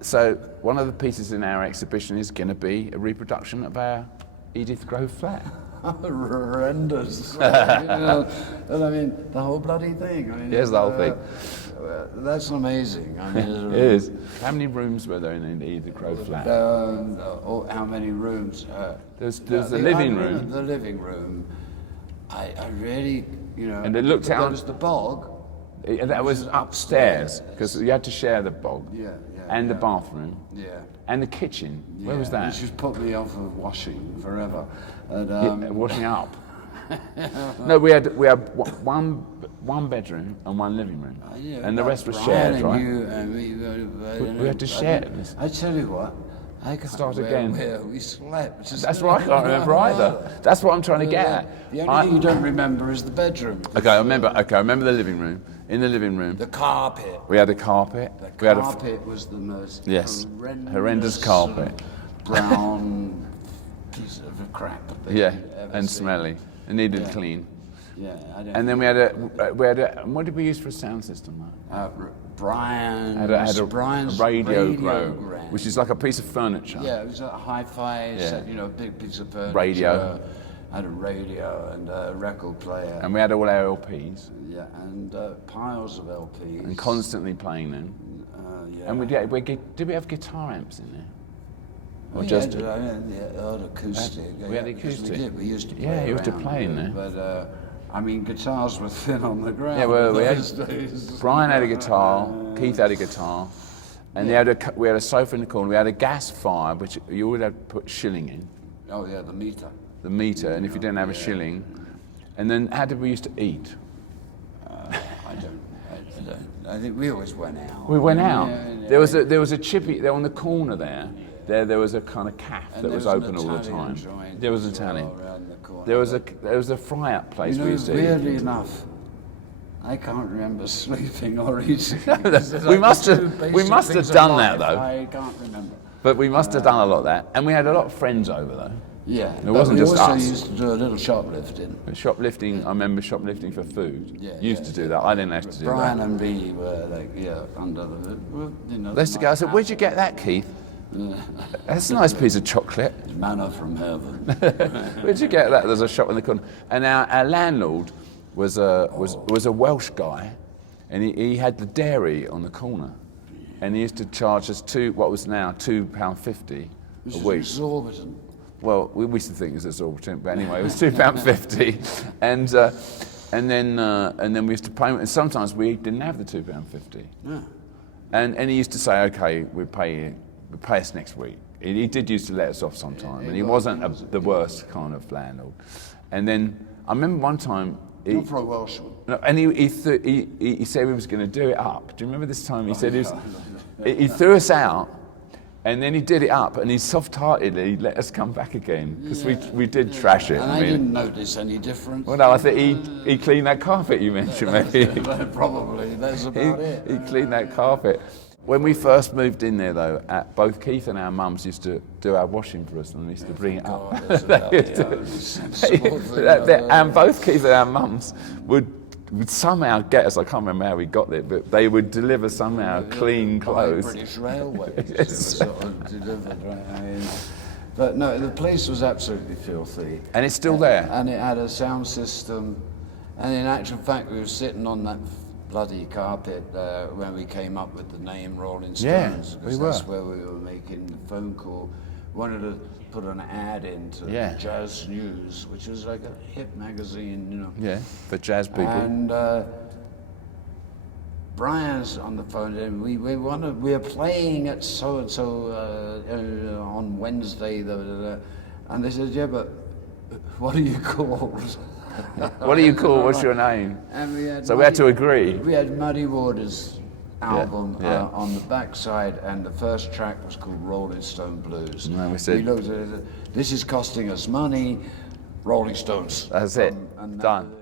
So one of the pieces in our exhibition is going to be a reproduction of our Edith Grove flat. Horrendous. And I mean, the whole bloody thing. I mean, Here's the whole thing. That's amazing. I mean, It is. How many rooms were there in the Edith Grove flat? How many rooms? There's the living room. The living room. I really, And it looked out. There was the bog. That was upstairs because you had to share the bog. And the bathroom. Yeah. And the kitchen. Where was that? Which just put me off of washing forever. And, washing up. No, we had one bedroom and one living room, and the rest was shared, right? We had to share it. I tell you what, I can't Start remember again. where we slept. That's what I can't remember either. That's what I'm trying to get at. The only thing you don't remember is the bedroom. I remember the living room. In the living room, the carpet. We had a carpet. The carpet was the most horrendous carpet. Brown piece of crap. And smelly. It needed clean. Yeah, and then we had a. What did we use for a sound system? Brian's radio Grove, which is like a piece of furniture. Yeah, it was a hi-fi set, a big piece of furniture. Radio. Had a radio and a record player. And we had all our LPs. Yeah, and piles of LPs. And constantly playing them. And did we have guitar amps in there? Or just acoustic. We had acoustic. We used to play. Yeah, you used to play in there. But I mean, guitars were thin on the ground. Yeah, well, days. Brian had a guitar. Keith had a guitar. And we had a sofa in the corner. We had a gas fire, which you would have to put shilling in. Oh yeah, the meter. The meter, and if you didn't have a shilling, and then how did we used to eat? I don't. I think we always went out. We went out. There was a chippy there on the corner there. There was a kind of cafe that was open all the time. There was an Italian. There was a fry-up place we used to eat. Weirdly enough, I can't remember sleeping or eating. we must have done that though. I can't remember. But we must have done a lot of that, and we had a lot of friends over though. Yeah, it wasn't just us. We also used to do a little shoplifting. Shoplifting, I remember shoplifting for food. Used to do that. I didn't have to do that. Brian and B were under the. Let's go. I said, "Where'd you get that, Keith?" That's a nice piece of chocolate. Manna from heaven. Where'd you get that? There's a shop in the corner. And our landlord was a Welsh guy, and he had the dairy on the corner, and he used to charge us what was now £2.50 a week. Exorbitant. Well, we used to think it was exorbitant, but anyway, it was £2.50, and then we used to pay. And sometimes we didn't have the £2.50. Yeah. And he used to say, "Okay, we'll pay us next week." He did used to let us off sometime, and he wasn't the worst kind of landlord. And then I remember one time. Not for a Welshman. No, and he said he was going to do it up. Do you remember this time? He said he threw us out. And then he did it up, and he soft-heartedly let us come back again because we did trash it. And I didn't notice any difference. Well, no, I think he cleaned that carpet you mentioned, maybe. Probably, that's about it. He cleaned that carpet. When we first moved in there, though, both Keith and our mums used to do our washing for us, and we used to bring it up. And both Keith and our mums would somehow get us. I can't remember how we got it, but they would deliver somehow clean clothes. British Railways sort of delivered, right? But no, the place was absolutely filthy. And it's still there. And it had a sound system. And in actual fact, we were sitting on that bloody carpet when we came up with the name Rolling Stones. Yeah, we were. That's where we were making the phone call. Wanted to put an ad into Jazz News, which was like a hip magazine, Yeah, for jazz people. And Brian's on the phone, and we are playing at so and so on Wednesday, and they said, "Yeah, but what are you called?" What do you call? What's your name? And we had to agree. We had Muddy Waters' album on the backside, and the first track was called Rolling Stone Blues. And we said, we looked at it, this is costing us money, Rolling Stones. That's it. Done.